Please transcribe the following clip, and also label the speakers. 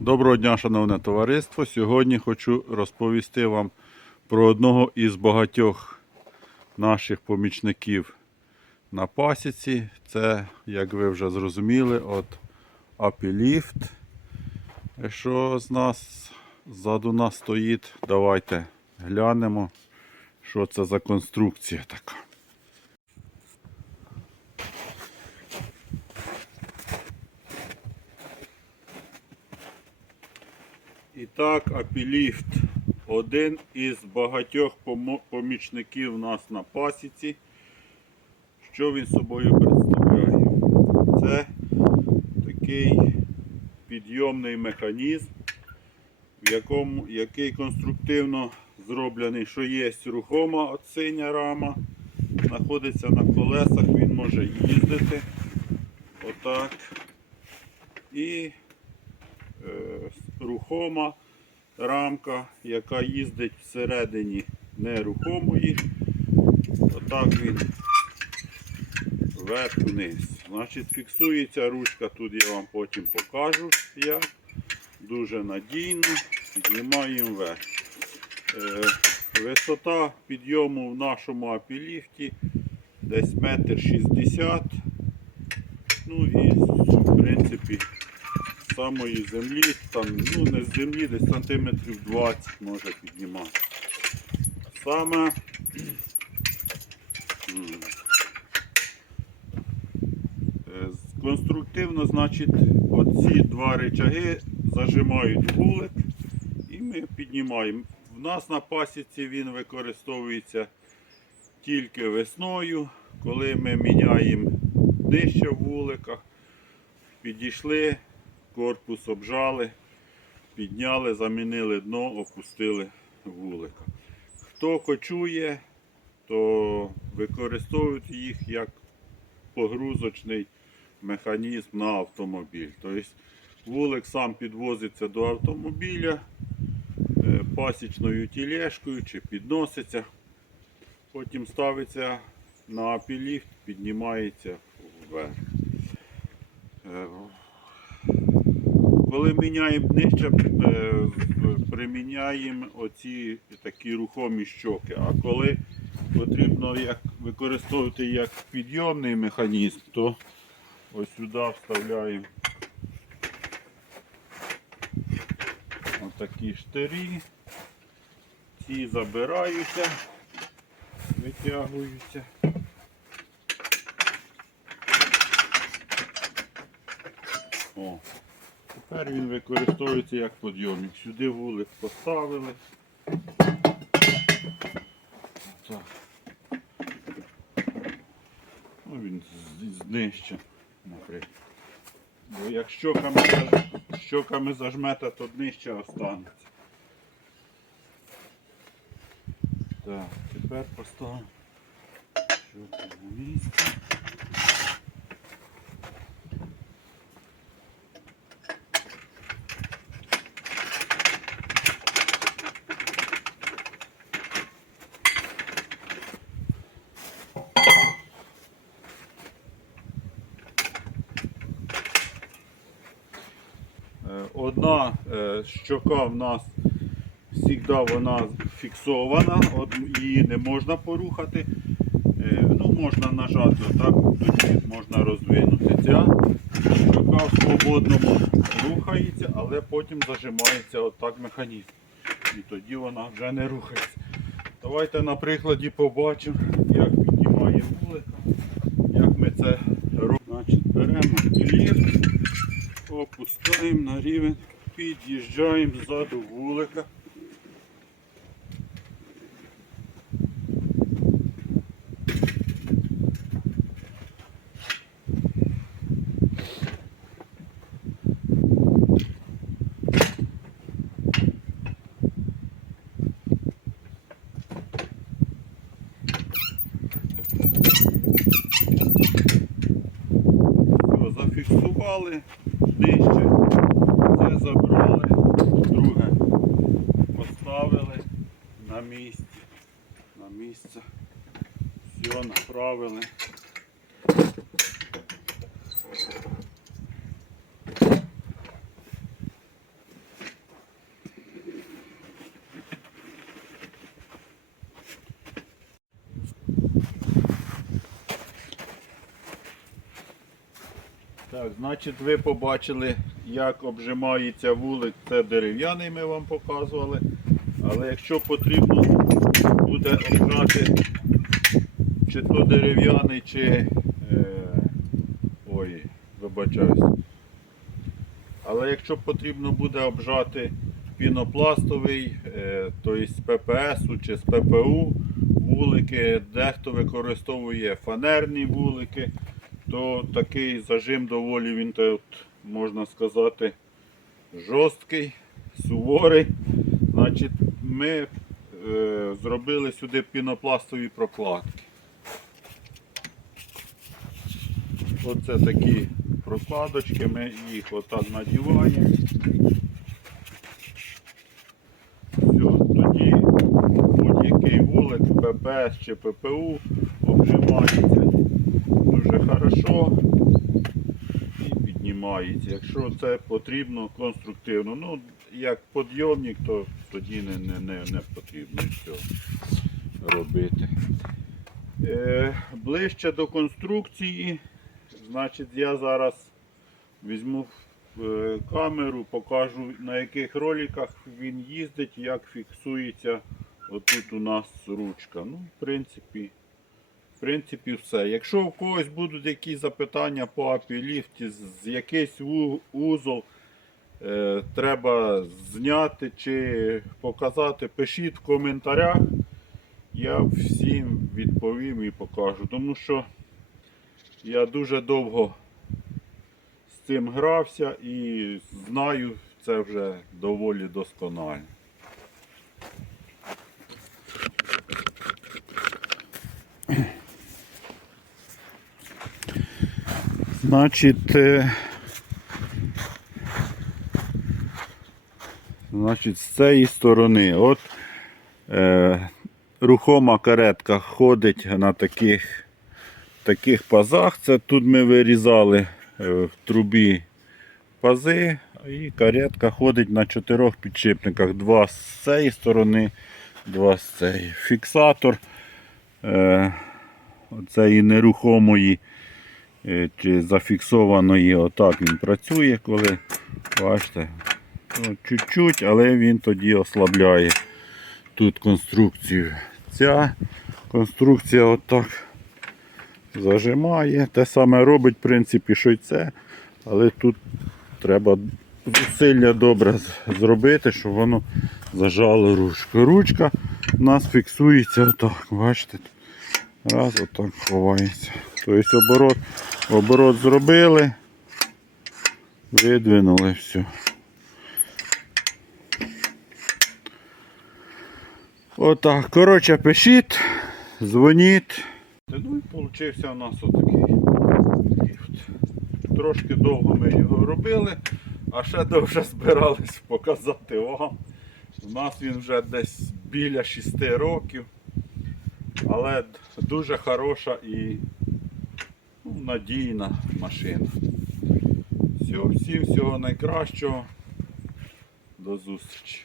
Speaker 1: Доброго дня, шановне товариство. Сьогодні хочу розповісти вам про одного із багатьох наших помічників на пасіці. Це, як ви вже зрозуміли, от апіліфт, що з нас ззаду нас стоїть. Давайте глянемо, що це за конструкція така. І так, апіліфт один із багатьох помічників нас на пасіці. Що він собою представляє? Це такий підйомний механізм, в якому, який конструктивно зроблений, що є рухома синя рама, знаходиться на колесах, він може їздити. Отак. І рухома рамка, яка їздить всередині нерухомої. Отак він вверх-вниз. Значить, фіксується ручка, тут я вам потім покажу як. Дуже надійно. Піднімаємо вверх. Е, висота підйому в нашому апіліфті десь метр шістдесят. Ну і в принципі самої землі, там, ну не з землі, десь сантиметрів 20 може піднімати. Саме е, конструктивно, значить, оці два речаги зажимають вулик і ми піднімаємо. В нас на пасіці він використовується тільки весною, коли ми міняємо днище в вуликах, підійшли, корпус обжали, підняли, замінили дно, опустили вулика. Хто кочує, то використовують їх як погрузочний механізм на автомобіль. Тобто вулик сам підвозиться до автомобіля е, пасічною тілешкою чи підноситься, потім ставиться на апіліфт, піднімається вверх. Коли міняємо днище, е, приміняємо оці такі рухомі щоки. А коли потрібно як використовувати як підйомний механізм, то ось сюди вставляємо отакі штирі. Ці забираються, витягуються. О. Тепер він використовується як підйомник. Сюди вулик поставили. Ну, він з- з наприклад. Бо як щоками, щоками зажмете, то днище останеться. Так, тепер поставимо щоки на місце. Е, Одна е, щока в нас завжди вона фіксована, її не можна порухати. Е, Ну, можна нажати отак, тоді можна роздвинути. Ця щока в свободному рухається, але потім зажимається отак механізм. І тоді вона вже не рухається. Давайте на прикладі побачимо, як піднімає вулика, як ми це робимо. Значить, беремо ліфт. Опускаємо на рівень, під'їжджаємо ззаду вулика. на місці, на місце. Все, направили. Так, Значить, ви побачили, як обжимається вулик, це дерев'яний, ми вам показували. Але якщо потрібно буде обрати чи то дерев'яний, чи е, ой, вибачаюсь. Але якщо потрібно буде обжати пінопластовий, е, тобто з ППС чи з ППУ вулики, дехто використовує фанерні вулики, то такий зажим доволі він тут, можна сказати, жорсткий, суворий. Значить, ми е, зробили сюди пінопластові прокладки. Оце такі прокладочки, ми їх отак надіваємо. Все, тоді будь-який вулик, ППС чи ППУ обжимається дуже хорошо і піднімається. Якщо це потрібно конструктивно, ну як підйомник, то тоді не, не, не, не потрібно цього робити. Е, ближче до конструкції, значить я зараз візьму е, камеру, покажу на яких роликах він їздить, як фіксується отут у нас ручка. Ну, в принципі, в принципі, все. Якщо в когось будуть якісь запитання по API ліфті, з якийсь ву- узол е, треба зняти чи показати, пишіть в коментарях. Я всім відповім і покажу. Тому що я дуже довго з цим грався і знаю це вже доволі досконально. Значить, значить, з цієї сторони, от е, рухома каретка ходить на таких, таких пазах. Це тут ми вирізали е, в трубі пази, і каретка ходить на чотирьох підшипниках. Два з цієї сторони, два з цієї. Фіксатор е, цієї нерухомої е, чи зафіксованої, отак він працює, коли бачите, чуть-чуть, але він тоді ослабляє тут конструкцію. Ця конструкція отак зажимає. Те саме робить, в принципі, що й це, але тут треба зусилля добре зробити, щоб воно зажало ручку. Ручка у нас фіксується отак, бачите? Раз, отак ховається. Тобто оборот, оборот зробили, видвинули все. Отак. Коротше, пишіть, дзвоніть. Ну і получився у нас отакий ліфт. Трошки довго ми його робили, а ще довше збирались показати вам. У нас він вже десь біля 6 років. Але дуже хороша і ну, надійна машина. Все, всім всього найкращого. До зустрічі.